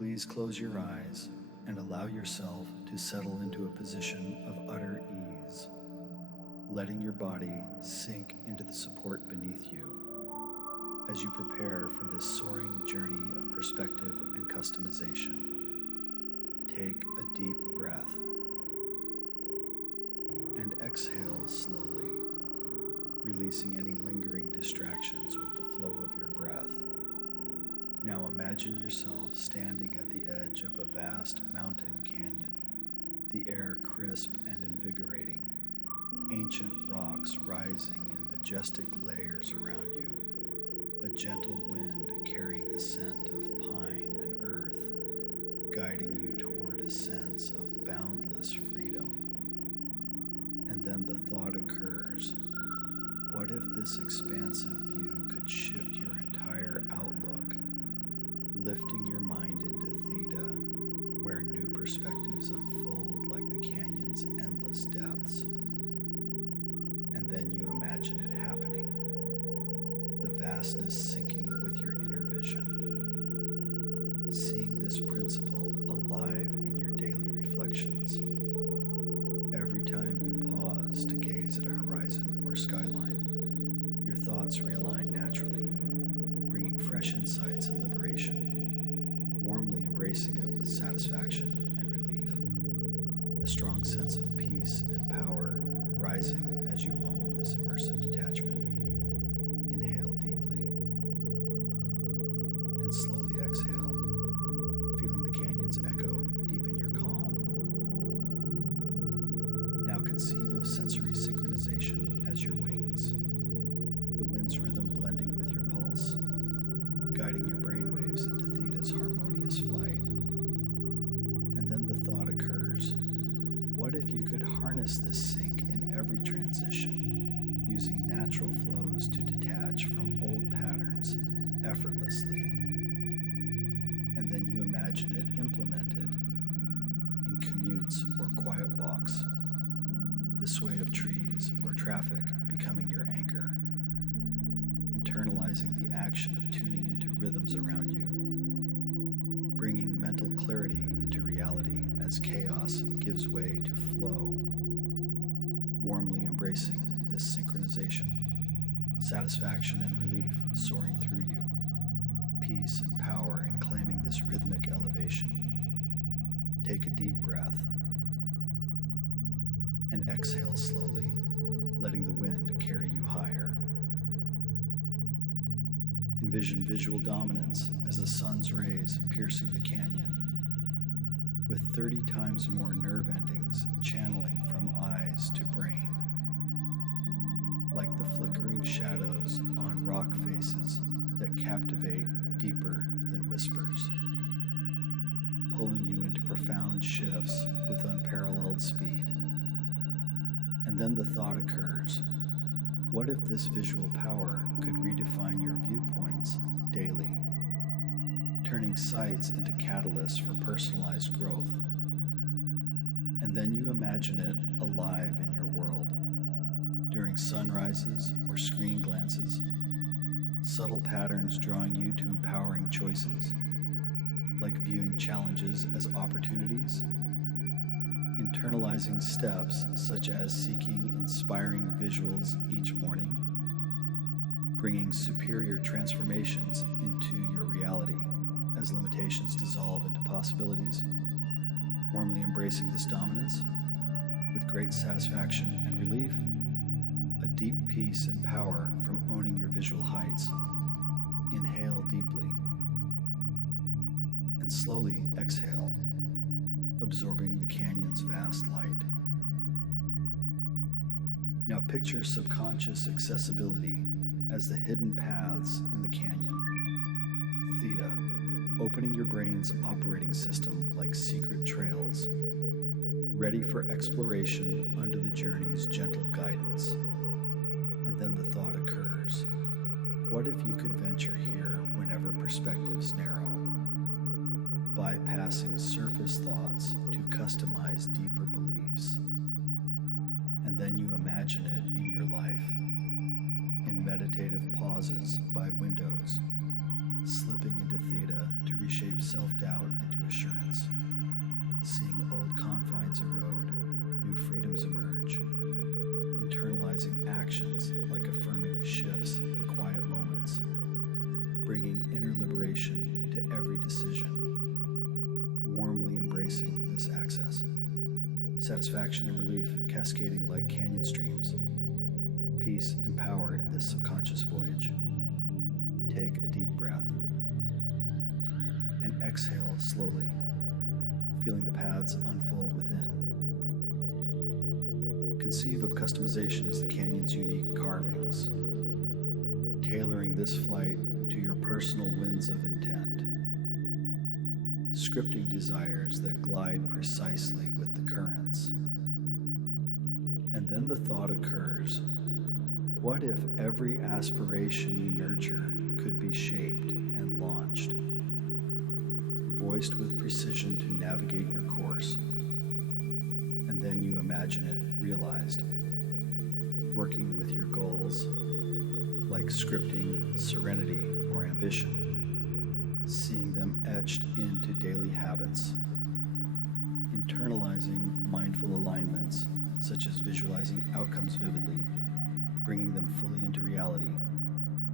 Please close your eyes and allow yourself to settle into a position of utter ease, letting your body sink into the support beneath you as you prepare for this soaring journey of perspective and customization. Take a deep breath and exhale slowly, releasing any lingering distractions with the flow of your breath. Now imagine yourself standing at the edge of a vast mountain canyon, the air crisp and invigorating, ancient rocks rising in majestic layers around you, a gentle wind carrying the scent of pine and earth, guiding you toward a sense of boundless freedom. And then the thought occurs, what if this expansive view could shift your entire outlook, lifting your mind into theta, where new perspectives unfold like the canyon's endless depths. And then you imagine it happening, the vastness sinking with your inner vision, seeing this principle alive in your daily reflections. Every time you pause to gaze at a horizon or skyline, your thoughts realign naturally, bringing fresh insights and liberation, warmly embracing it with satisfaction and relief, a strong sense of peace and power rising as you own this immersive detachment. Inhale deeply and slowly exhale, feeling the canyon's echo deepen your calm. Now conceive of sensory synchronization as your wings, the wind's rhythm blending with your pulse, guiding your brainwaves into theta's harmonious flight. And then the thought occurs, what if you could harness this sync in every transition, using natural flows to detach from old patterns effortlessly? And then you imagine it implemented in commutes or quiet walks, the sway of trees or traffic becoming your anchor, internalizing the action of tuning into rhythms around you, bringing mental clarity into reality as chaos gives way to flow, warmly embracing this synchronization, satisfaction and relief soaring through you, peace and power in claiming this rhythmic elevation. Take a deep breath and exhale slowly, letting the wind carry you higher. Envision visual dominance as the sun's rays piercing the canyon, with 30 times more nerve endings channeling from eyes to brain, like the flickering shadows on rock faces that captivate deeper than whispers, pulling you into profound shifts with unparalleled speed. And then the thought occurs, what if this visual power could redefine your viewpoints daily, turning sights into catalysts for personalized growth? And then you imagine it alive in your world, during sunrises or screen glances, subtle patterns drawing you to empowering choices, like viewing challenges as opportunities, internalizing steps such as seeking inspiring visuals each morning, bringing superior transformations into your reality as limitations dissolve into possibilities, warmly embracing this dominance with great satisfaction and relief, a deep peace and power from owning your visual heights. Inhale deeply and slowly exhale, absorbing the canyon's vast light. Now picture subconscious accessibility as the hidden paths in the canyon. Theta, opening your brain's operating system like secret trails, ready for exploration under the journey's gentle guidance. And then the thought occurs, what if you could venture here whenever perspectives narrow, bypassing surface thoughts to customize deeper beliefs? And then you imagine it in your life, in meditative pauses by windows, slipping into theta to reshape self-doubt into integration into every decision, warmly embracing this access. Satisfaction and relief cascading like canyon streams. Peace and power in this subconscious voyage. Take a deep breath and exhale slowly, feeling the paths unfold within. Conceive of customization as the canyon's unique carvings, tailoring this flight to your personal winds of intent, scripting desires that glide precisely with the currents. And then the thought occurs, what if every aspiration you nurture could be shaped and launched, voiced with precision to navigate your course? And then you imagine it realized, working with your goals, like scripting serenity or ambition, seeing them etched into daily habits, internalizing mindful alignments, such as visualizing outcomes vividly, bringing them fully into reality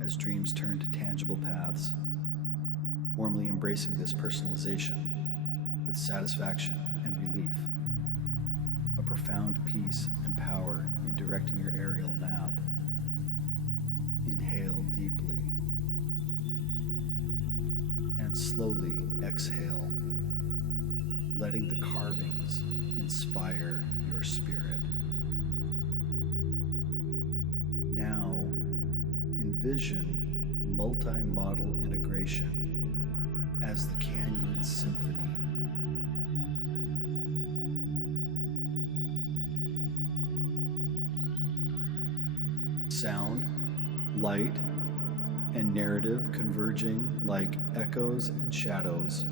as dreams turn to tangible paths, warmly embracing this personalization with satisfaction and relief, a profound peace and power in directing your aerial map. Inhale deeply and slowly exhale, letting the carvings inspire your spirit. Now, envision multi-model integration as the canyon symphony. Sound, light, and narrative converging like echoes and shadows,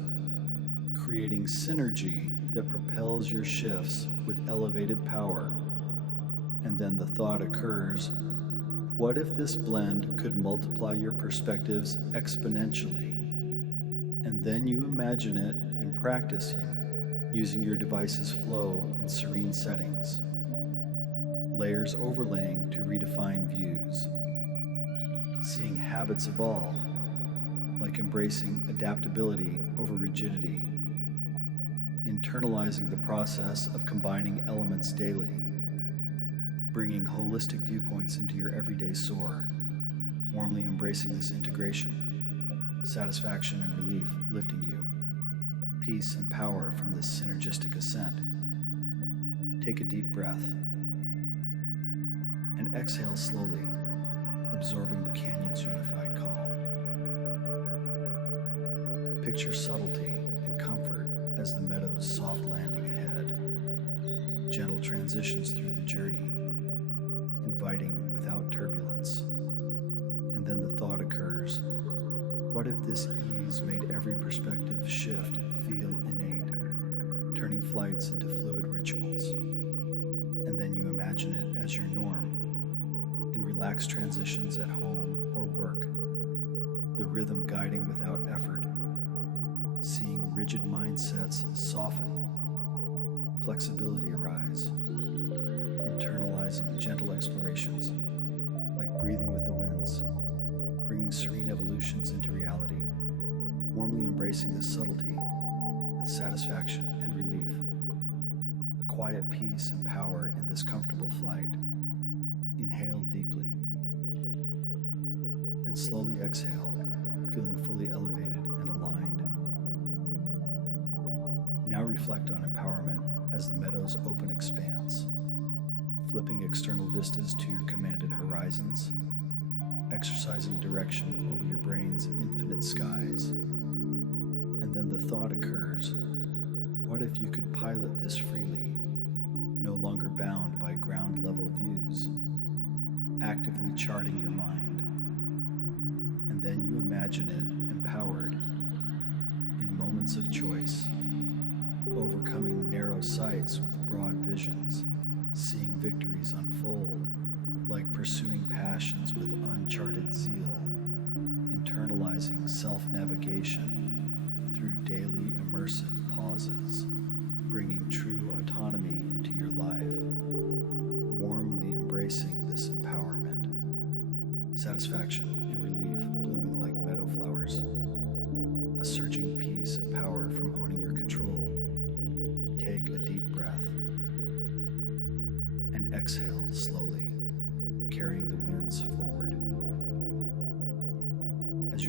creating synergy that propels your shifts with elevated power. And then the thought occurs, what if this blend could multiply your perspectives exponentially? And then you imagine it in practice using your device's flow in serene settings, layers overlaying to redefine views, seeing habits evolve, like embracing adaptability over rigidity, internalizing the process of combining elements daily, bringing holistic viewpoints into your everyday soar, warmly embracing this integration, satisfaction and relief lifting you, peace and power from this synergistic ascent. Take a deep breath and exhale slowly, absorbing the canyon's unified call. Picture subtlety and comfort as the meadow's soft landing ahead, gentle transitions through the journey, inviting without turbulence. And then the thought occurs, what if this ease made every perspective shift feel innate, turning flights into fluid rituals? And then you imagine it as your norm, in relaxed transitions at home or work, the rhythm guiding without effort, seeing rigid mindsets soften, flexibility arise, internalizing gentle explorations, like breathing with the winds, bringing serene evolutions into reality, warmly embracing this subtlety with satisfaction and relief, a quiet peace and power in this comfortable flight. Inhale deeply and slowly exhale, feeling fully elevated and aligned. Now reflect on empowerment as the meadow's open expanse, flipping external vistas to your commanded horizons, exercising direction over your brain's infinite skies. And then the thought occurs, what if you could pilot this freely, no longer bound by ground level views, actively charting your mind? And then you imagine it empowered in moments of choice, overcoming narrow sights with broad visions, seeing victories unfold, like pursuing passions with uncharted zeal, internalizing self-navigation through daily immersive pauses, bringing true autonomy into your life, warmly embracing this empowerment, satisfaction and relief blooming like meadow flowers,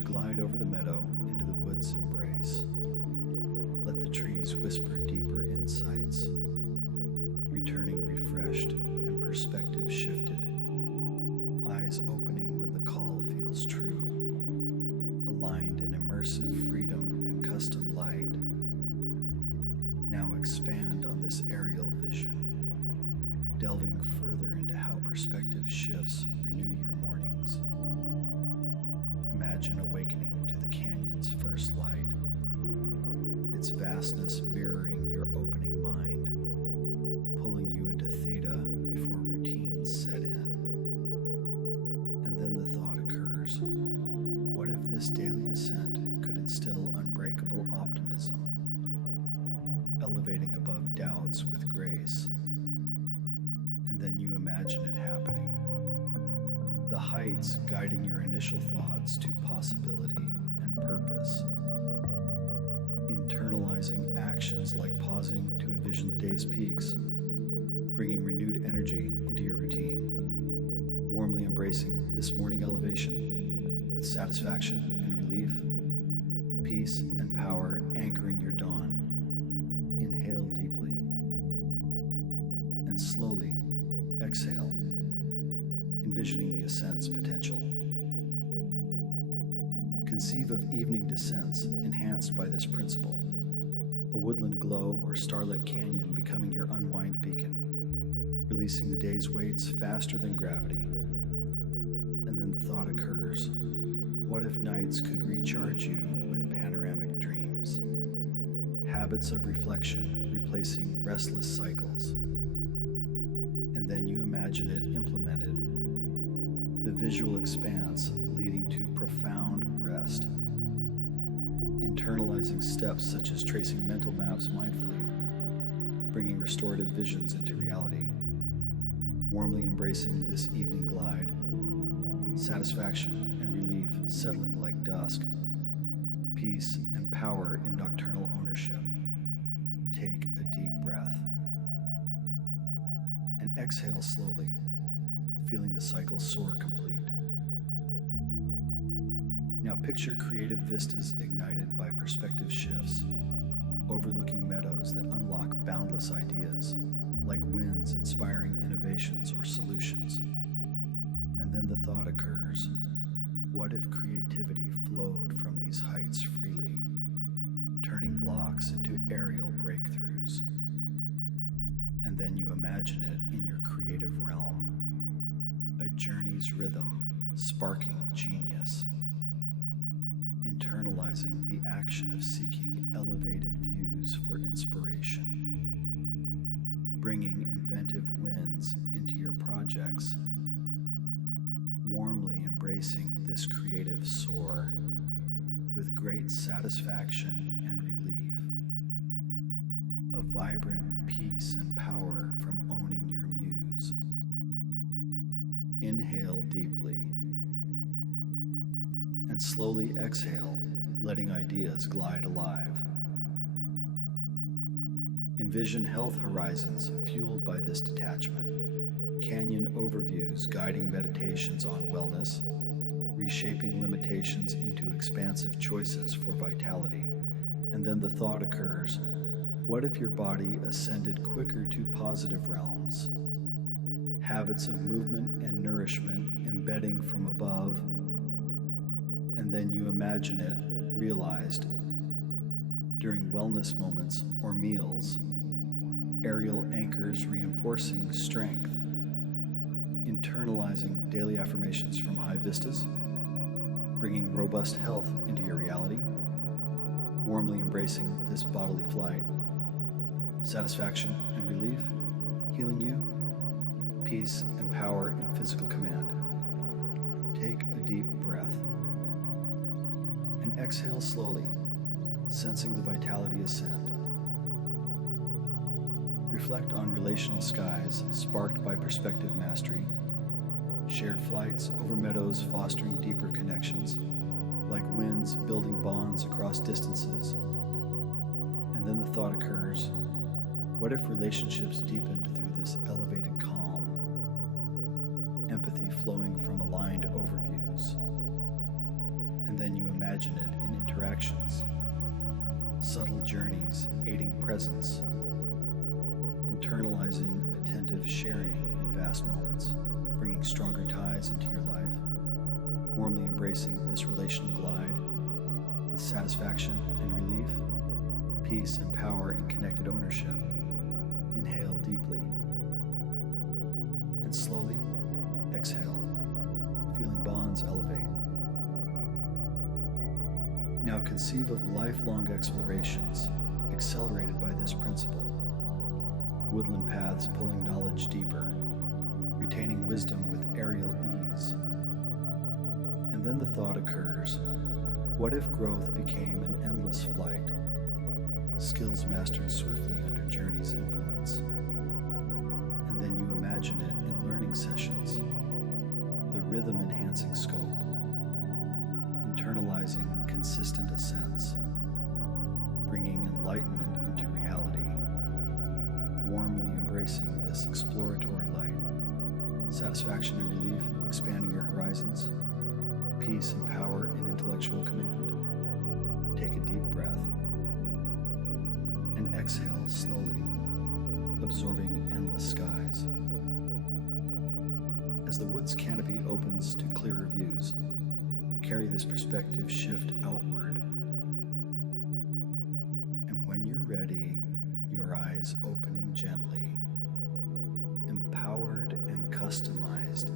glide over the meadow into the wood's embrace, let the trees whisper deeper insights, returning refreshed and perspective shifted, eyes opening when the call feels true, aligned in immersive freedom and custom light. Now expand on this aerial vision, delving further into how perspective shifts renew your mornings. Imagine awakening to the canyon's first light, its vastness mirroring your opening mind, pulling you into theta before routines set in. And then the thought occurs, what if this daily ascent could instill unbreakable optimism, elevating above doubts with grace? And then you imagine it happening. The heights guiding your initial thoughts to possibility and purpose. Internalizing actions like pausing to envision the day's peaks, bringing renewed energy into your routine. Warmly embracing this morning elevation with satisfaction and relief. Peace and power anchoring your dawn. Inhale deeply. And slowly exhale, envisioning the ascent's potential. Conceive of evening descents enhanced by this principle, a woodland glow or starlit canyon becoming your unwind beacon, releasing the day's weights faster than gravity. And then the thought occurs, what if nights could recharge you with panoramic dreams? Habits of reflection replacing restless cycles. And then you imagine it implemented, the visual expanse leading to profound rest, internalizing steps such as tracing mental maps mindfully, bringing restorative visions into reality, warmly embracing this evening glide, satisfaction and relief settling like dusk, peace and power in nocturnal ownership. Take a deep breath and exhale slowly, feeling the cycle soar complete. Now picture creative vistas ignited by perspective shifts, overlooking meadows that unlock boundless ideas, like winds inspiring innovations or solutions. And then the thought occurs, what if creativity flowed from these heights freely, turning blocks into aerial breakthroughs? And then you imagine it in your creative realm, a journey's rhythm sparking genius, internalizing the action of seeking elevated views for inspiration, bringing inventive winds into your projects, warmly embracing this creative soar with great satisfaction and relief, a vibrant peace and power from owning your muse. Inhale deeply and slowly exhale, letting ideas glide alive. Envision health horizons fueled by this detachment, canyon overviews guiding meditations on wellness, reshaping limitations into expansive choices for vitality. And then the thought occurs, what if your body ascended quicker to positive realms? Habits of movement and nourishment embedding from above. And then you imagine it realized during wellness moments or meals, aerial anchors reinforcing strength, internalizing daily affirmations from high vistas, bringing robust health into your reality, warmly embracing this bodily flight, satisfaction and relief, healing you, peace and power in physical command. Take a deep breath and exhale slowly, sensing the vitality ascend. Reflect on relational skies sparked by perspective mastery, shared flights over meadows fostering deeper connections, like winds building bonds across distances. And then the thought occurs, what if relationships deepened through this elevated calm, empathy flowing from aligned overviews? And then you imagine imagine it in interactions, subtle journeys aiding presence, internalizing attentive sharing in vast moments, bringing stronger ties into your life, warmly embracing this relational glide with satisfaction and relief, peace and power in connected ownership. Inhale deeply and slowly exhale, feeling bonds elevate. Now conceive of lifelong explorations accelerated by this principle. Woodland paths pulling knowledge deeper, retaining wisdom with aerial ease. And then the thought occurs, what if growth became an endless flight, skills mastered swiftly under journey's influence? And then you imagine it in learning sessions, the rhythm-enhancing scope, internalizing consistent ascents, bringing enlightenment into reality, warmly embracing this exploratory light, satisfaction and relief expanding your horizons, peace and power in intellectual command. Take a deep breath and exhale slowly, absorbing endless skies. As the wood's canopy opens to clearer views, carry this perspective shift outward. And when you're ready, your eyes opening gently, empowered and customized